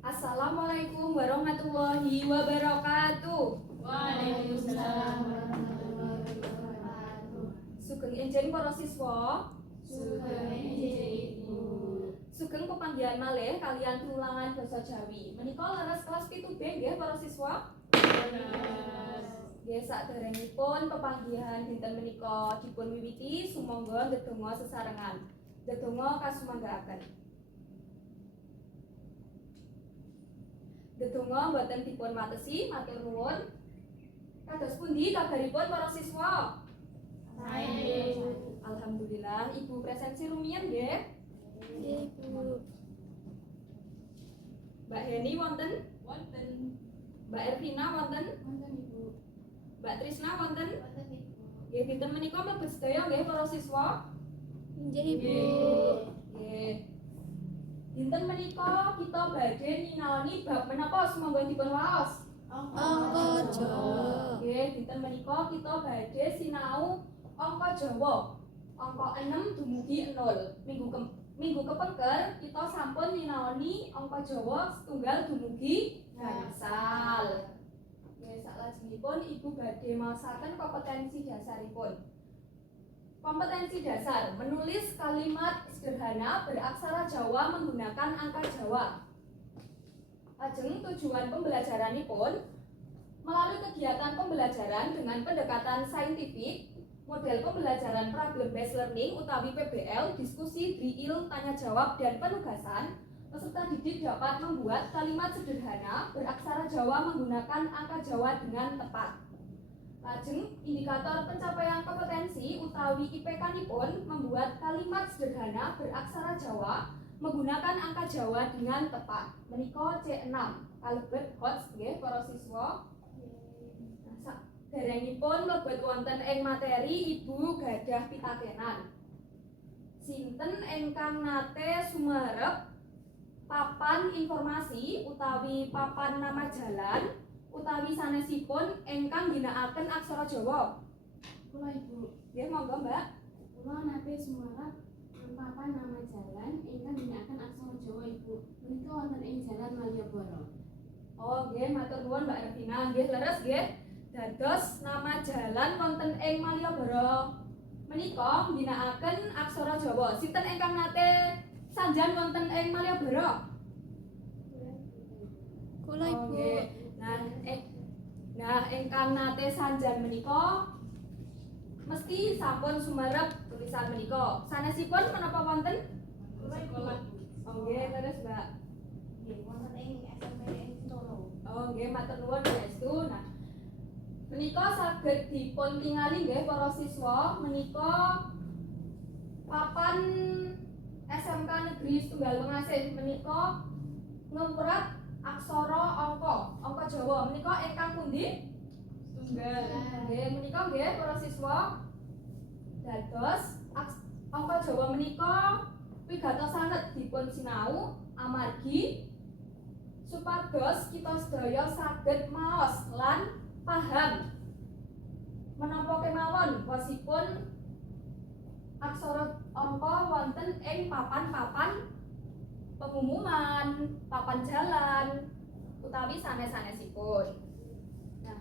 Assalamualaikum warahmatullahi wabarakatuh. Waalaikumsalam warahmatullahi wabarakatuh. Sugeng enjing para siswa. Sugeng enjing Ibu. Sugeng pepanggihan malih kalian tulangan basa Jawi. Menika leres kelas 7B nggih para siswa. Nggih saderengipun pepanggihan dinten menika dipun wiwiti sumangga ndedonga sesarengan. Ndedonga kasumanggaaken. Ndedonga mboten dipun watesi, matur nuwun. Kados pundi kabaripun para siswa? Sae. Alhamdulillah, Ibu presensi rumiyin nggih. Nggih, Bu. Mbak Heni wonten? Wonten. Mbak Ervina wonten? Wonten, Ibu. Mbak Trisna wonten? Wonten, Ibu. Nggih, dinten menika mlebet sedaya nggih para siswa. Nggih, Ibu. Nggih. Dinten menika kita badhe nyinaoni bab menapa sumangga dipun waos? Angka Jawa. Nggih, dinten menika kita badhe sinau angka Jawa. Angka 6 dumugi 0. Minggu kepengker kita sampun nyinaoni angka Jawa setunggal dumugi gangsal. Nggih, salajengipun Ibu badhe maosaken kompetensi dasaripun. Kompetensi dasar menulis kalimat sederhana beraksara Jawa menggunakan angka Jawa. Lajeng tujuan pembelajaranipun melalui kegiatan pembelajaran dengan pendekatan saintifik, model pembelajaran problem based learning utawi PBL, diskusi, drill, tanya jawab dan penugasan, peserta didik dapat membuat kalimat sederhana beraksara Jawa menggunakan angka Jawa dengan tepat. Lajeng indikator pencapaian kompetensi utawi IPK-nipun membuat kalimat sederhana beraksara Jawa menggunakan angka Jawa dengan tepat. Menika C6 kalebet HOTS nggih para siswa. Nah, saderengipun mlebet wonten ing materi Ibu gadah pitakenan. Sinten ingkang nate sumerep papan informasi utawi papan nama jalan utawi sanesipun ingkang ginakaken aksara Jawa? Kula, Ibu. Nggih, monggo, Mbak. Kula nate sumerep papan nama jalan ingkang ginakaken aksara Jawa, Ibu. Menika wonten ing Jalan Malioboro. Oh, nggih, matur nuwun Mbak Ervina. Nggih, leres nggih. Dados nama jalan wonten ing Malioboro menika ginakaken aksara Jawa. Sinten ingkang nate sanjan wonten ing Malioboro? Kula, Oh, Ibu. nggih. Nah, ingkang nate sanjan menika mesti sampun sumerep tulisan menika. Sanesipun menapa wonten? Sekolah. Oh, nggih, leres, Mbak. Nggih, wonten ing SMP Solo. Oh, nggih, matur nuwun Restu. Nah, menika saged dipun tingali nggih para siswa, menika papan SMK Negeri Setunggal Pengasih menika ngemprat aksara angka Jawa menika ingkang pundi? Setunggal. Nggih, menika nggih para siswa. Dados angka Jawa menika wigatos sanget dipun sinau amargi supados kita sedaya saged maos lan paham menapa kemawon wasipun aksara angka wonten ing papan-papan pengumuman, papan jalan utawi sanes-sanesipun. Nah,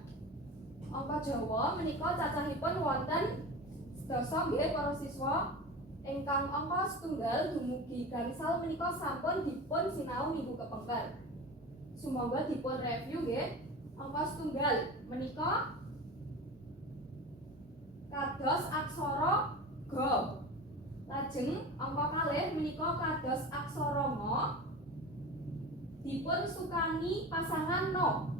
angka Jawa menika cacahipun wonten sedasa nggih para siswa. Ingkang angka setunggal dumugi gangsal menika sampun dipun sinau minggu kepengker. Sumangga dipun review nggih. Angka setunggal menika kados aksara Ga. Lajeng angka kalih menika kados aksara Nga. Dipun sukani pasangan No.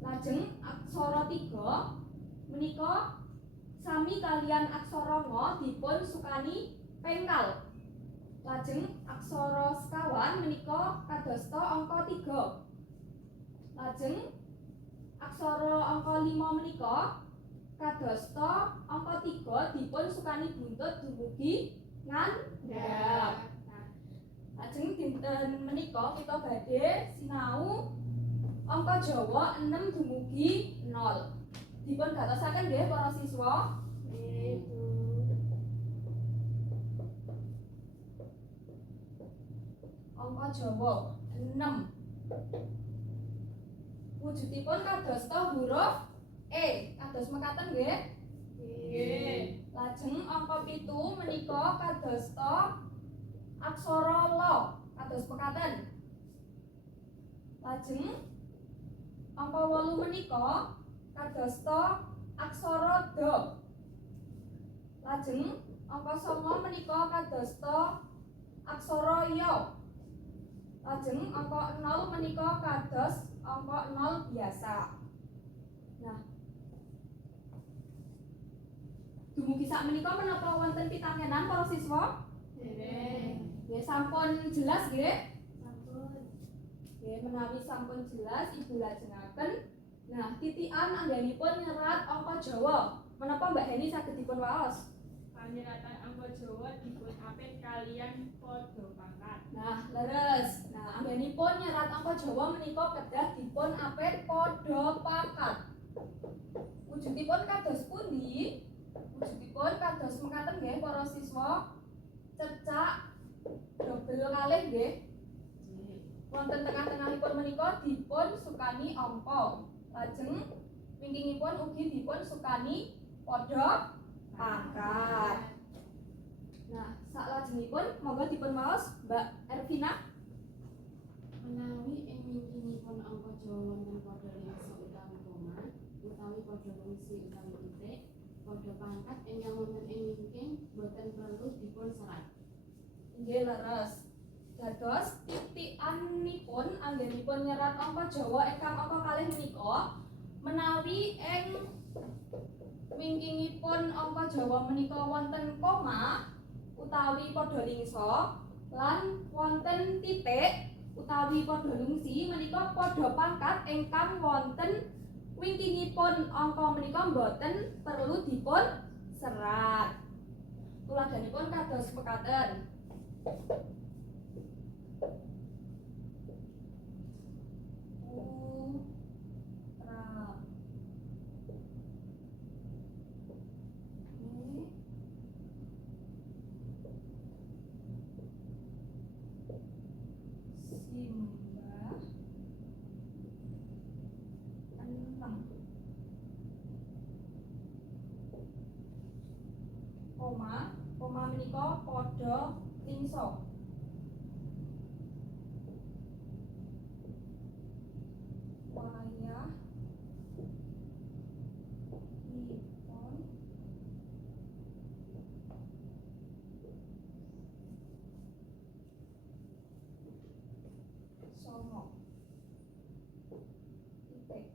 Lajeng aksara 3 menika sami kalian aksara Nga dipun sukani pengkal. Lajeng aksara sekawan menika kadosta angka 3. Lajeng aksara angka 5 menika kadosta angka 3 dipun sukani buntut dumugi ngandhap. Nah, lajeng dinten menika kita badhe sinau angka Jawa 6 dumugi 0. Dipun gatosaken nggih para siswa. Nggih, Bu. angka Jawa 6. Wujudipun kadosta huruf E. Kados mekaten nggih? Nggih. Lajeng angka 7 menika kadosta aksara La. Kados mekaten. Lajeng angka 8 menika kadosta aksara Da. Lajeng angka 9 menika kadosta aksara Ya. Lajeng angka 0 menika kados angka 0 biasa. Nah, dumugi sak menika menapa wonten pitangenan para siswa? Nggih, sampun jelas nggih? Nggih, menawi sampun jelas Ibu lajengaken. Nah, titikan anggenipun nyerat angka Jawa. Menapa Mbak Heni saged dipun waos? Panyeratan angka Jawa dipun apit kalian padha pangkat. Nah, leres. Nah, anggenipun nyerat angka Jawa menika kedah dipun apit padha pangkat. Wujudipun kados pundi? Wujudipun kados mekaten nggih para siswa. Cecak dobel kalih nggih. Wonten tengah-tengahipun menika dipun sukani angka. Lajeng wingkingipun ugi dipun sukani padha pangkat. Nah, salajengipun monggo dipun maos Mbak Ervina. Menawi ing wingkingipun angka Jawa wonten padha lingsa utawi koma utawi padha fungsi utawi titik, padha pangkat ingkang wonten ing wingking boten perlu dipun serat. Nggih leres. Dados titikanipun anggenipun nyerat angka Jawa ingkang angka kalih menika menawi ing wingkingipun angka Jawa menika wonten koma utawi padha lingsa lan wonten titik utawi padha lungsi menika padha pangkat ingkang wonten wingkingipun angka menika boten perlu dipun serat. Tuladhanipun kados mekaten. Koma menika padha lingsa. Wayah nipun songo titik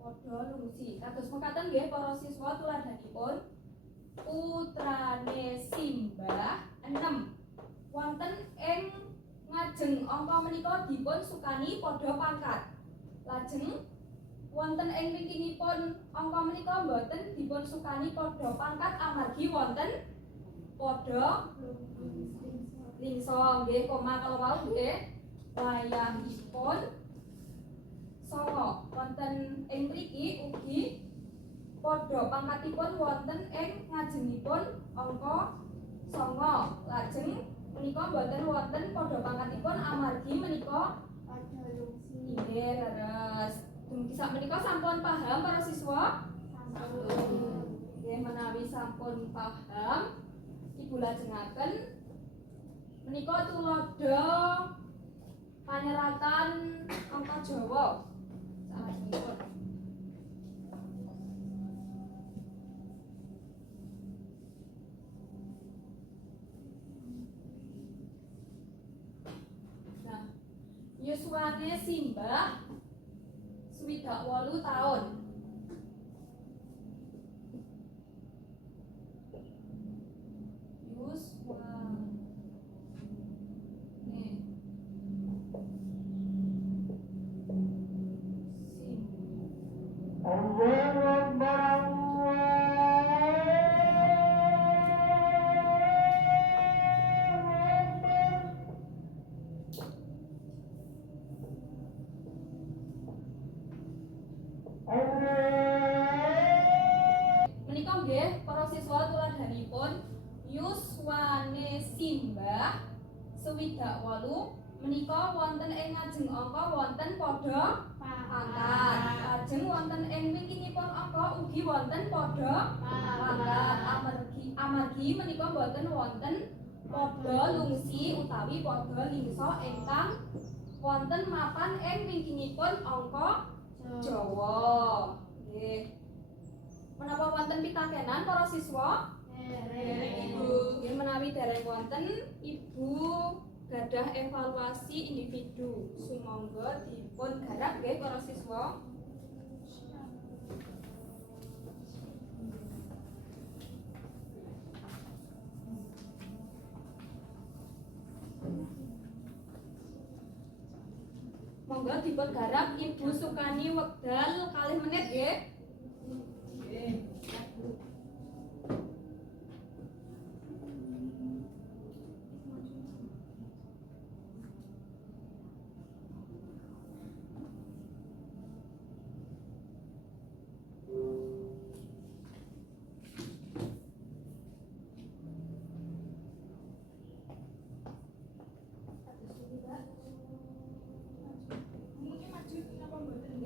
padha lungsi. Kados mekaten nggih para siswa tuladhanipun. Putrane Simbah 6. Wonten ing ngajeng angka menika dipun sukani padha pangkat. Lajeng wonten ing wingkingipun angka menika boten dipun sukani padha pangkat amargi wonten padha lingsa. Nggih, koma kalawau nggih. Wayahipun songo. Wonten ing mriki ugi padha pangkatipun wonten ing ngajengipun angka songo. Lajeng menika boten wonten padha pangkatipun amargi menika Padha lungsi. inggih leres. Dumugi sak menika sampun paham para siswa? Nggih, menawi sampun paham Ibu lajengaken menika tuladha panyeratan angka Jawa. Salajengipun. Yuswane Simbah 68 taun. Allah 68 menika wonten ing ngajeng angka wonten padha pangkat. Lajeng wonten ing wingkingipun angka ugi wonten padha pangkat. Amargi menika boten wonten padha lungsi utawi padha lingsa ingkang wonten mapan ing wingkingipun angka Jawa. Nggih. Menapa wonten pitakenan para siswa? Dereng, Ibu. Nggih, menawi dereng wonten, Ibu gadah evaluasi individu. Sumangga dipun garap nggih para siswa. Monggo dipun garap Ibu Sukani wekdal 2 menit nggih.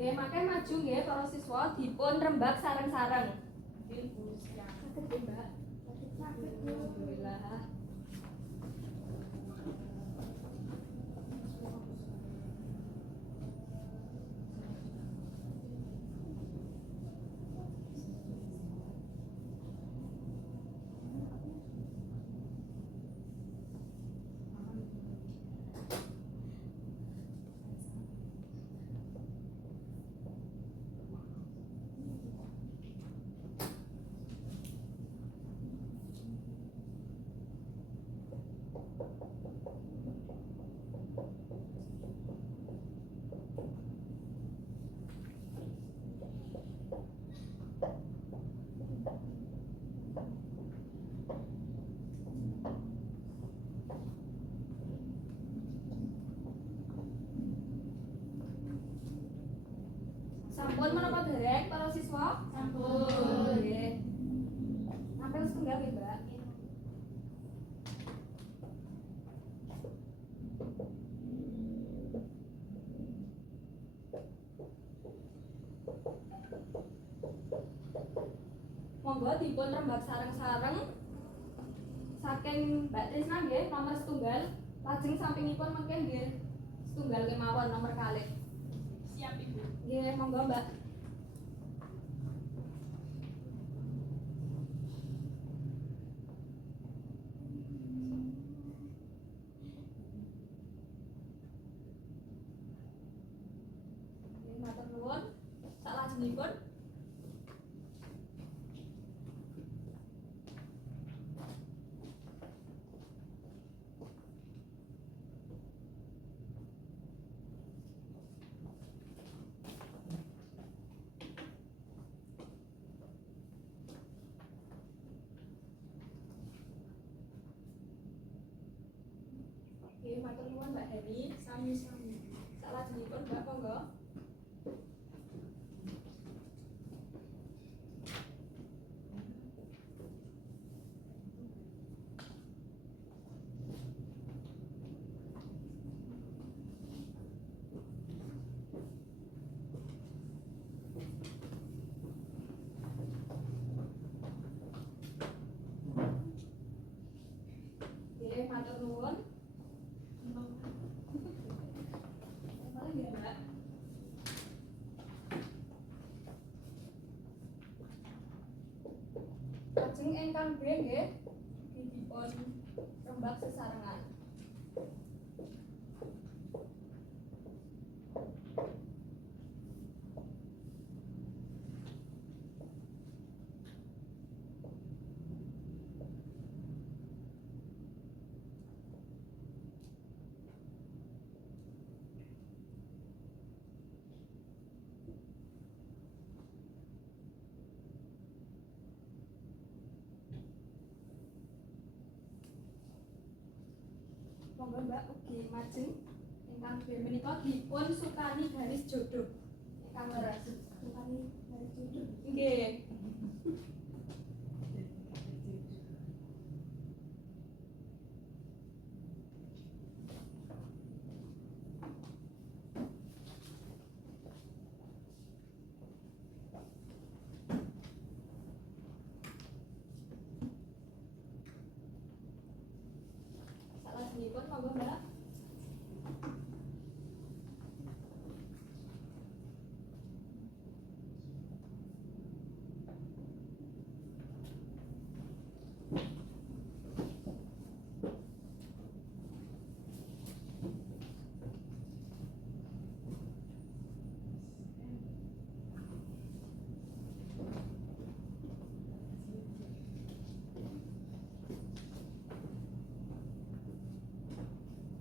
Nggih, makai maju nggih para siswa dipun rembak sareng-sareng. Ibu siap. Saged nggih, Mbak. Saged. Alhamdulillah. Sampun menapa dereng para siswa? Sampun. Nggih. Nampil setunggal nggih, Mbak. Monggo dipun rembak sareng-sareng saking Mbak Trisna nggih nomor setunggal, lajeng sampingipun mengke nggih setunggal kemawon nomor kalih. Siap, Ibu. Nggih, monggo Mbak. Nggih, matur nuwun. Salajengipun nggih, matur nuwun Mbak Heni. Sami-sami. Salajengipun Mbak monggo. Nggih, matur nuwun. Paling nggih, Mbak. Lajeng ingkang B nggih dipun rembak sesarengan. Monggo Mbak ugi majeng ingkang B menika dipun sukani garis jodoh. Ingkang leres sukani garis jodoh. Nggih. Lajengipun monggo Mbak.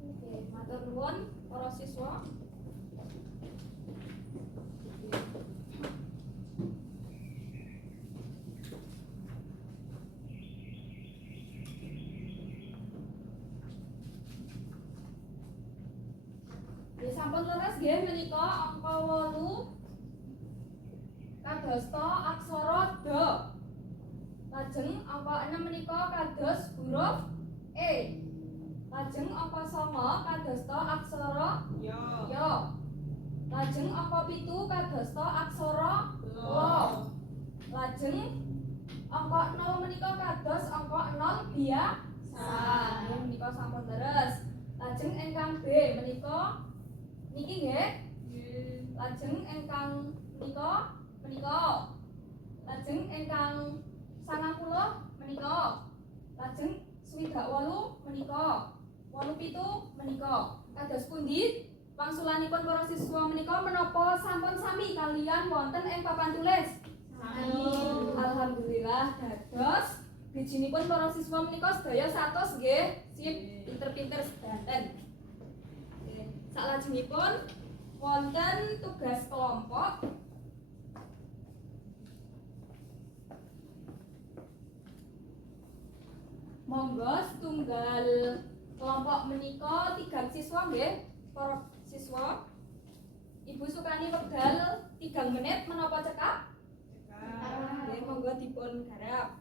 Oke, matur nuwun para siswa. Nggih sampun leres nggih menika angka 8 kadosta aksara da. Lajeng angka 6 menika kados huruf E. Lajeng angka 9 kadosta aksara Ya. ya. Lajeng angka 7 kadosta aksara la. Lajeng angka 0 menika kados angka 0 biasa. Nggih menika sampun leres. Lajeng ingkang B menika niki nggih. Lajeng ingkang menika. Lajeng ingkang 90 menika. Lajeng 68 menika. 87 menika. Kados pundi wangsulanipun para siswa menika menapa sampun sami kalian wonten ing papan tulis? Sampun. Alhamdulillah dados bijinipun para siswa menika sedaya 100 nggih. Sip, pinter-pinter sedanten. Nggih, salajengipun wonten tugas kelompok. Monggo setunggal kelompok menika 3 siswa nggih, para siswa. Ibu Sukani wekdal 3 menit menapa cekap? Nggih, monggo dipun garap.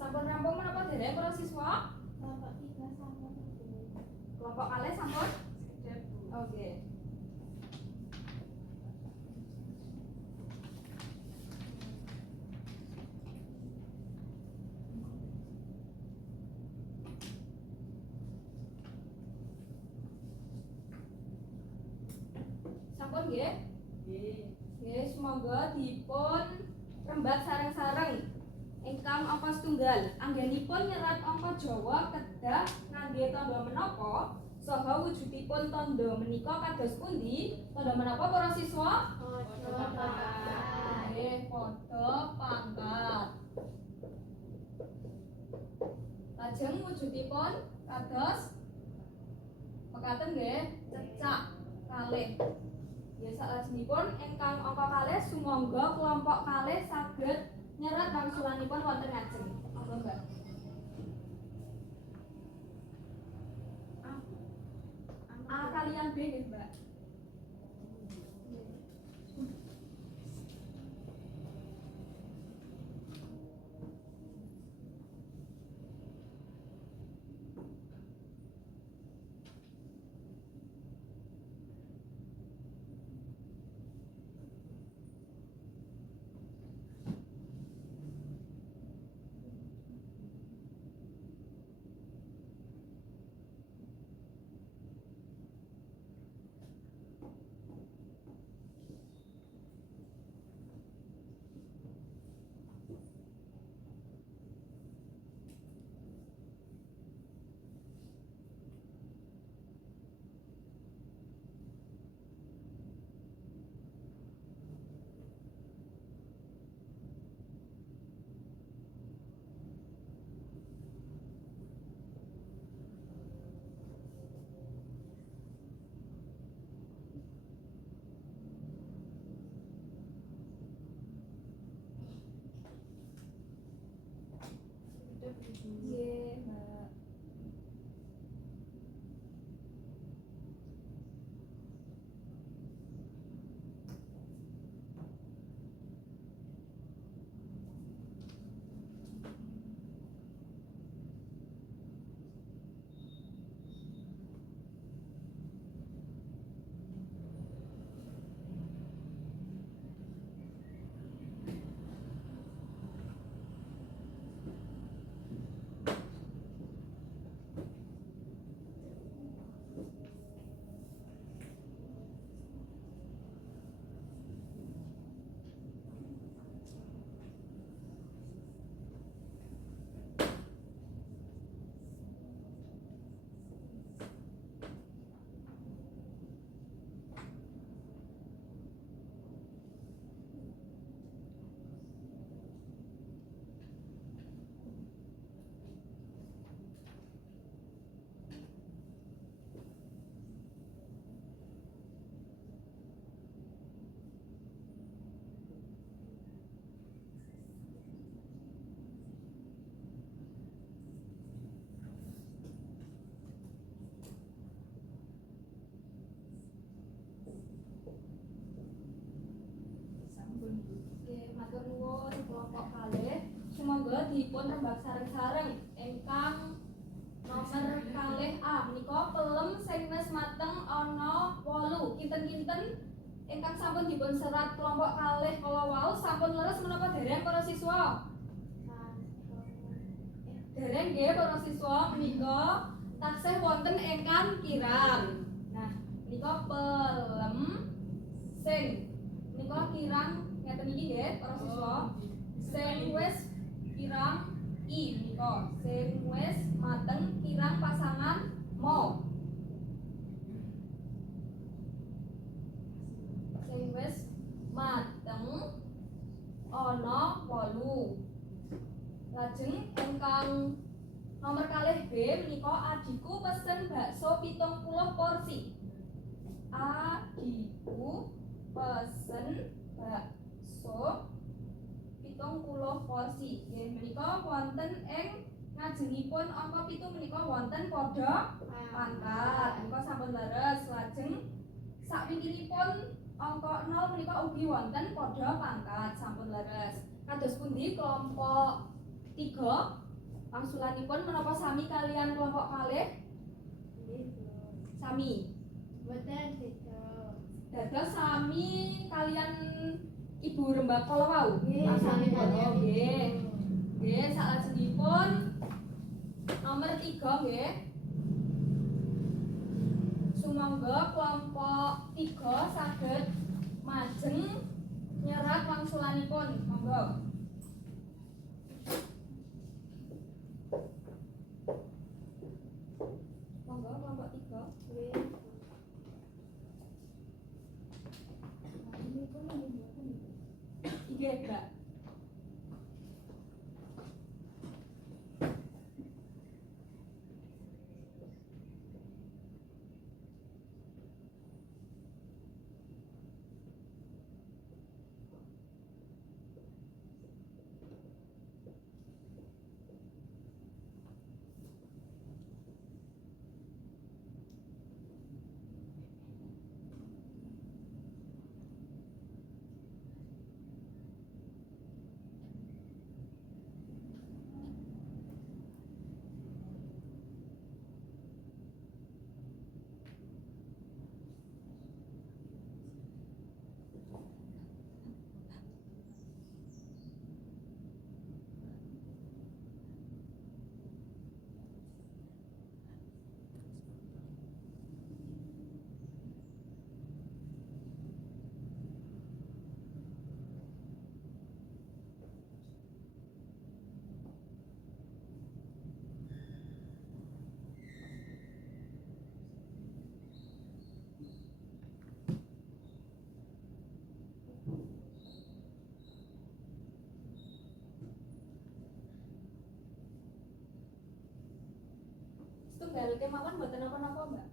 Sampun rampung menapa dereng para siswa? Kelompok 3 sampun. Kelompok kalih sampun? Sekedar, Bu. Oke. Sampun nggih? Nggih. Nggih, semoga dipun rembat sareng-sareng ingkang angka setunggal. Anggenipun nyerat angka Jawa kedah ngangge tandha menapa saha wujudipun tandha menika kados pundi? Tandha menapa para siswa? Nggih, padha pangkat. Lajeng wujudipun kados mekaten nggih, cecak kalih. Ya salajengipun ingkang angka kalih sumangga kelompok kalih saged nyerat wangsulanipun wonten ngajeng. Monggo Mbak. A kalian B nggih Mbak. Nggih, Mbak. Nggih, matur nuwun kelompok kalih. Sumangga dipun rembag sareng-sareng ingkang nomor kalih A menika pelem sing wis mateng ana 8. Kinten-kinten ingkang sampun dipun serat kelompok kalih kala wau sampun leres menapa dereng para siswa? Dereng nggih para siswa, menika taksih wonten ingkang kirang. Nah, menika pelem sing menika kirang ngeten iki nggih para siswa. Sing wis kirang I menika, sing wis mateng kirang pasangan mo. Sing wis mateng ana 8. Lajeng ingkang nomor kalih B menika adhiku pesen bakso 70 porsi. Adhiku pesen bakso 70 porsi. Nggih menika wonten ing ngajengipun angka 7 menika wonten padha pangkat. Menika sampun leres. Lajeng sakwingkilipun angka 0 menika ugi wonten padha pangkat, sampun leres. Kados pundi kelompok 3 wangsulanipun menapa sami kalian kelompok kalih? Sami. Boten beda. Dados sami kalian Ibu Rembak kala wau. Nggih, Sami sami kalian kalian. nggih. Nggih, salajengipun nomor 3 nggih. Sumangga kelompok 3 saged majeng sulanipun. Monggo. Monggo kelompok 3. Nggih, Mbak. Setunggal kemawon mboten napa-napa, Mbak.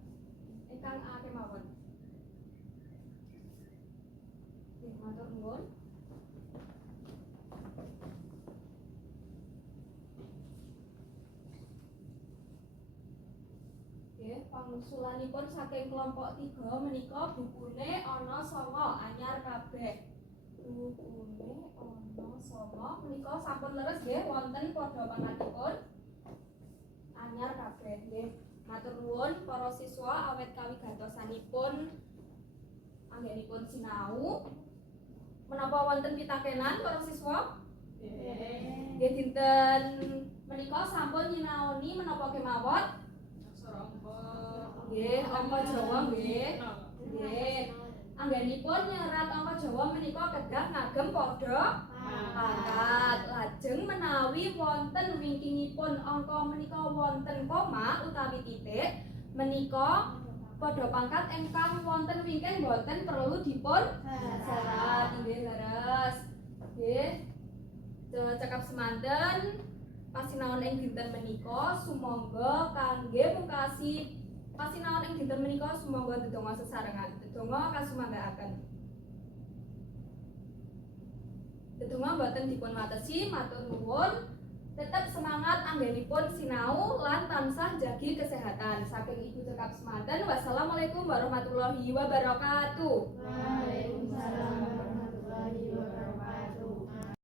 Ingkang A kemawon. Nggih, matur nuwun. Nggih, pangsulanipun saking kelompok 3 menika bukune ana 9 anyar kabeh. Bukune ana 9 menika sampun leres nggih wonten padha pangkatipun. Anyar kabeh nggih. Matur nuwun para siswa awet kawigadosanipun anggenipun sinau. Menapa wonten pitakenan para siswa? Nggih dinten menika sampun nyinaoni menapa kemawon? Nggih, angka Jawa nggih. Nggih. Anggenipun nyerat angka Jawa menika kedah ngagem padha pangkat. Lajeng menawi wonten wingkingipun angka menika wonten koma utawi titik, menika padha pangkat ingkang wonten wingking boten perlu dipun serat. Nggih, leres. Nggih. Cekap semanten pasinaon ing dinten menika sumangga kangge mungkasi pasinaon ing dinten menika sumangga ndedonga sesarengan. Ndedonga kasumanggaaken. Ndedonga boten dipun watesi, matur nuwun. Tetep semangat anggenipun sinau lan tansah jagi kesehatan. Saking Ibu Cekap semanten. Wassalamualaikum warahmatullahi wabarakatuh. Waalaikumsalam warahmatullahi wabarakatuh.